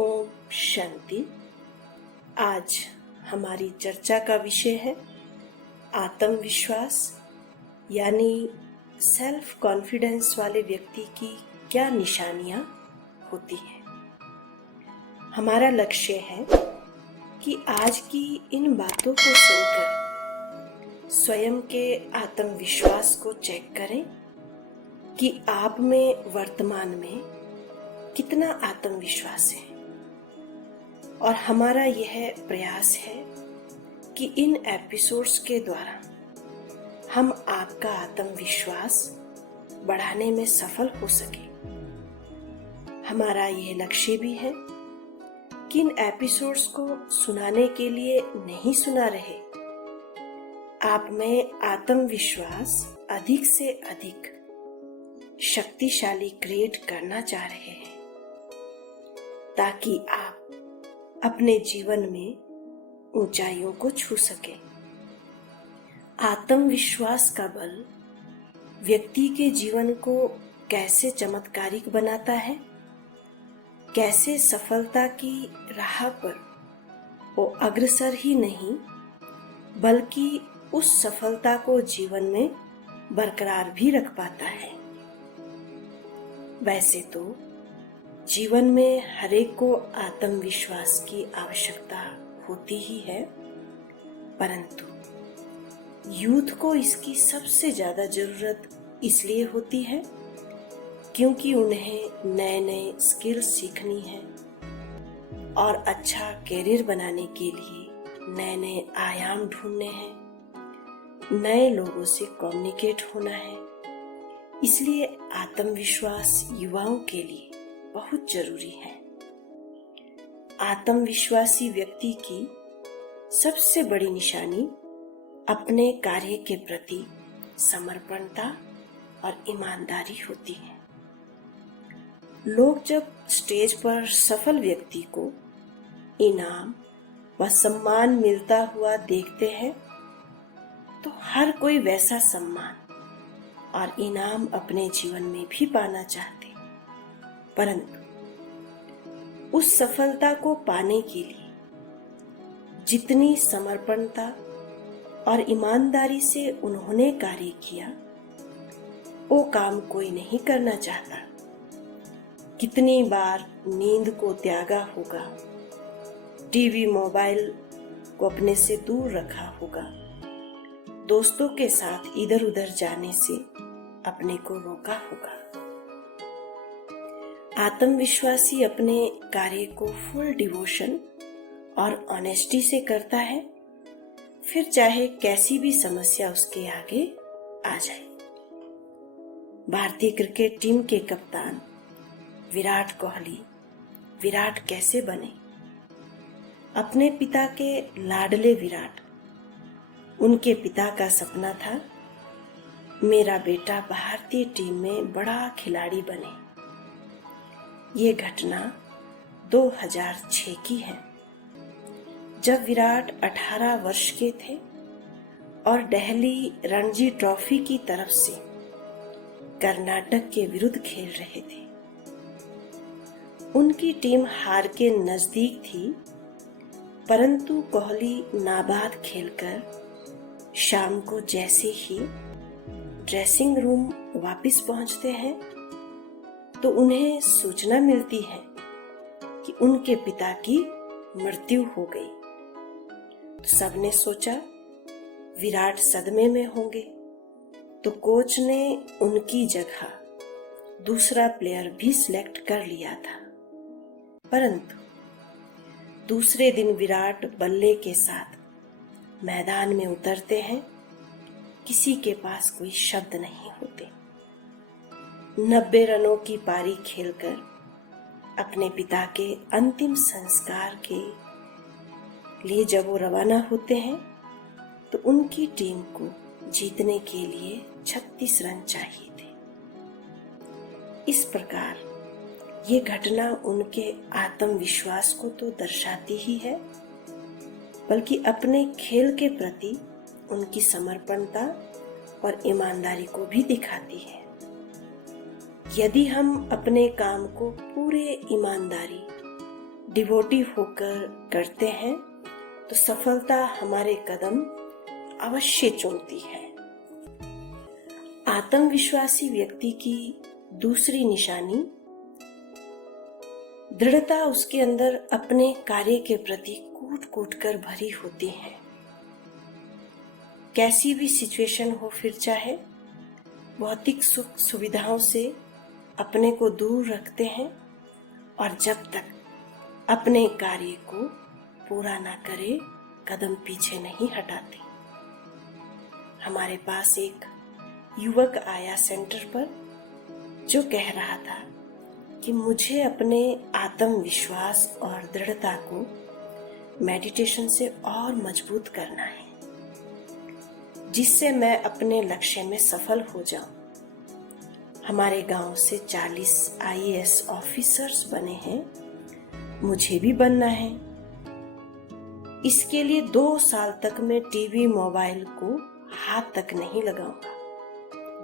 ओम शांति। आज हमारी चर्चा का विषय है आत्मविश्वास यानी सेल्फ कॉन्फिडेंस वाले व्यक्ति की क्या निशानियां होती हैं। हमारा लक्ष्य है कि आज की इन बातों को सुनकर स्वयं के आत्मविश्वास को चेक करें कि आप में वर्तमान में कितना आत्मविश्वास है। और हमारा यह प्रयास है कि इन एपिसोड्स के द्वारा हम आपका आत्मविश्वास बढ़ाने में सफल हो सके। हमारा यह लक्ष्य भी है कि इन एपिसोड्स को सुनाने के लिए नहीं सुना रहे, आप में आत्मविश्वास अधिक से अधिक शक्तिशाली क्रिएट करना चाह रहे हैं, ताकि आप अपने जीवन में ऊंचाइयों को छू सके। आत्मविश्वास का बल व्यक्ति के जीवन को कैसे चमत्कारिक बनाता है, कैसे सफलता की राह पर वो अग्रसर ही नहीं बल्कि उस सफलता को जीवन में बरकरार भी रख पाता है। वैसे तो जीवन में हरेक को आत्मविश्वास की आवश्यकता होती ही है, परंतु यूथ को इसकी सबसे ज्यादा जरूरत इसलिए होती है क्योंकि उन्हें नए नए स्किल्स सीखनी है और अच्छा कैरियर बनाने के लिए नए नए आयाम ढूंढने हैं, नए लोगों से कम्युनिकेट होना है। इसलिए आत्मविश्वास युवाओं के लिए बहुत जरूरी है। आत्मविश्वासी व्यक्ति की सबसे बड़ी निशानी अपने कार्य के प्रति समर्पणता और ईमानदारी होती है। लोग जब स्टेज पर सफल व्यक्ति को इनाम व सम्मान मिलता हुआ देखते हैं तो हर कोई वैसा सम्मान और इनाम अपने जीवन में भी पाना चाहते, परंतु उस सफलता को पाने के लिए जितनी समर्पणता और ईमानदारी से उन्होंने कार्य किया, वो काम कोई नहीं करना चाहता। कितनी बार नींद को त्यागा होगा, टीवी मोबाइल को अपने से दूर रखा होगा, दोस्तों के साथ इधर उधर जाने से अपने को रोका होगा। आत्मविश्वासी अपने कार्य को फुल डिवोशन और ऑनेस्टी से करता है, फिर चाहे कैसी भी समस्या उसके आगे आ जाए। भारतीय क्रिकेट टीम के कप्तान विराट कोहली विराट कैसे बने? अपने पिता के लाडले विराट, उनके पिता का सपना था मेरा बेटा भारतीय टीम में बड़ा खिलाड़ी बने। ये घटना 2006 की है, जब विराट 18 वर्ष के थे और दिल्ली रणजी ट्रॉफी की तरफ से कर्नाटक के विरुद्ध खेल रहे थे। उनकी टीम हार के नजदीक थी, परंतु कोहली नाबाद खेलकर शाम को जैसे ही ड्रेसिंग रूम वापस पहुंचते हैं तो उन्हें सूचना मिलती है कि उनके पिता की मृत्यु हो गई। तो सबने सोचा विराट सदमे में होंगे, तो कोच ने उनकी जगह दूसरा प्लेयर भी सिलेक्ट कर लिया था। परंतु दूसरे दिन विराट बल्ले के साथ मैदान में उतरते हैं, किसी के पास कोई शब्द नहीं होते। 90 रनों की पारी खेलकर अपने पिता के अंतिम संस्कार के लिए जब वो रवाना होते हैं तो उनकी टीम को जीतने के लिए 36 रन चाहिए थे। इस प्रकार ये घटना उनके आत्मविश्वास को तो दर्शाती ही है, बल्कि अपने खेल के प्रति उनकी समर्पणता और ईमानदारी को भी दिखाती है। यदि हम अपने काम को पूरे ईमानदारी डिवोटी होकर करते हैं तो सफलता हमारे कदम अवश्य चूमती है। आत्मविश्वासी व्यक्ति की दूसरी निशानी दृढ़ता उसके अंदर अपने कार्य के प्रति कूट कूट कर भरी होती है। कैसी भी सिचुएशन हो, फिर चाहे भौतिक सुख सुविधाओं से अपने को दूर रखते हैं और जब तक अपने कार्य को पूरा ना करे कदम पीछे नहीं हटाते। हमारे पास एक युवक आया सेंटर पर जो कह रहा था कि मुझे अपने आत्मविश्वास और दृढ़ता को मेडिटेशन से और मजबूत करना है, जिससे मैं अपने लक्ष्य में सफल हो जाऊं। हमारे गांव से 40 IAS ऑफिसर्स बने हैं, मुझे भी बनना है। इसके लिए 2 साल तक मैं टीवी मोबाइल को हाथ तक नहीं लगाऊंगा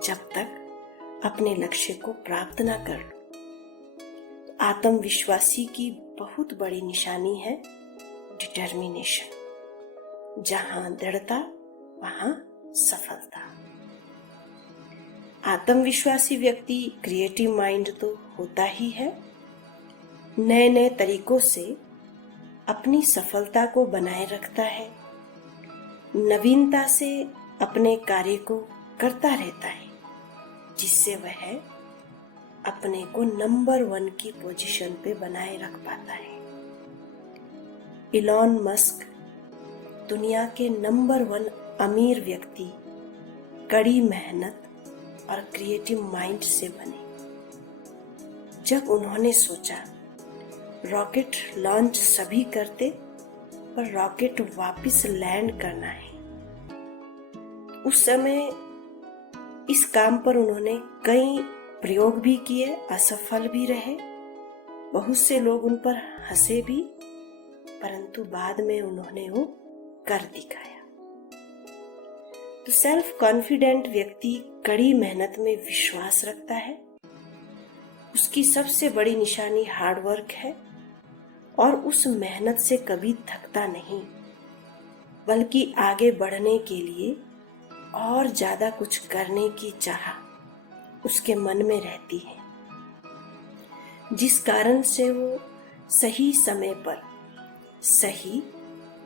जब तक अपने लक्ष्य को प्राप्त ना कर लूं। आत्मविश्वासी की बहुत बड़ी निशानी है डिटर्मिनेशन। जहां दृढ़ता वहां सफलता। आत्मविश्वासी व्यक्ति क्रिएटिव माइंड तो होता ही है, नए नए तरीकों से अपनी सफलता को बनाए रखता है, नवीनता से अपने कार्य को करता रहता है, जिससे वह अपने को नंबर 1 की पोजीशन पे बनाए रख पाता है। इलॉन मस्क दुनिया के नंबर 1 अमीर व्यक्ति कड़ी मेहनत और क्रिएटिव माइंड से बने। जब उन्होंने सोचा रॉकेट लॉन्च सभी करते पर रॉकेट वापस लैंड करना है, उस समय इस काम पर उन्होंने कई प्रयोग भी किए, असफल भी रहे, बहुत से लोग उन पर हंसे भी, परंतु बाद में उन्होंने वो कर दिखाया। तो सेल्फ कॉन्फिडेंट व्यक्ति कड़ी मेहनत में विश्वास रखता है, उसकी सबसे बड़ी निशानी हार्डवर्क है और उस मेहनत से कभी थकता नहीं, बल्कि आगे बढ़ने के लिए और ज्यादा कुछ करने की चाह उसके मन में रहती है, जिस कारण से वो सही समय पर सही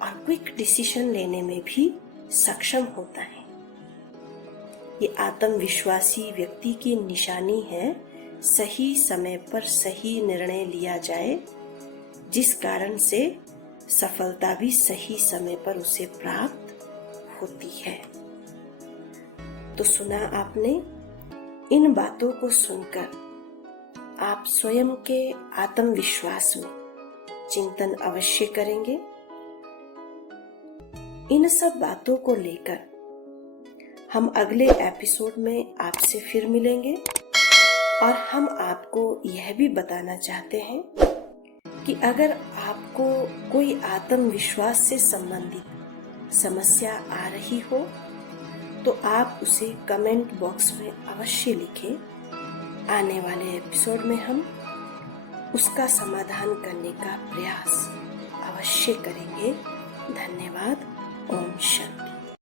और क्विक डिसीजन लेने में भी सक्षम होता है। ये आत्मविश्वासी व्यक्ति की निशानी है, सही समय पर सही निर्णय लिया जाए, जिस कारण से सफलता भी सही समय पर उसे प्राप्त होती है। तो सुना आपने, इन बातों को सुनकर आप स्वयं के आत्मविश्वास में चिंतन अवश्य करेंगे। इन सब बातों को लेकर हम अगले एपिसोड में आपसे फिर मिलेंगे और हम आपको यह भी बताना चाहते हैं कि अगर आपको कोई आत्मविश्वास से संबंधित समस्या आ रही हो तो आप उसे कमेंट बॉक्स में अवश्य लिखें। आने वाले एपिसोड में हम उसका समाधान करने का प्रयास अवश्य करेंगे। धन्यवाद। ओम शांति।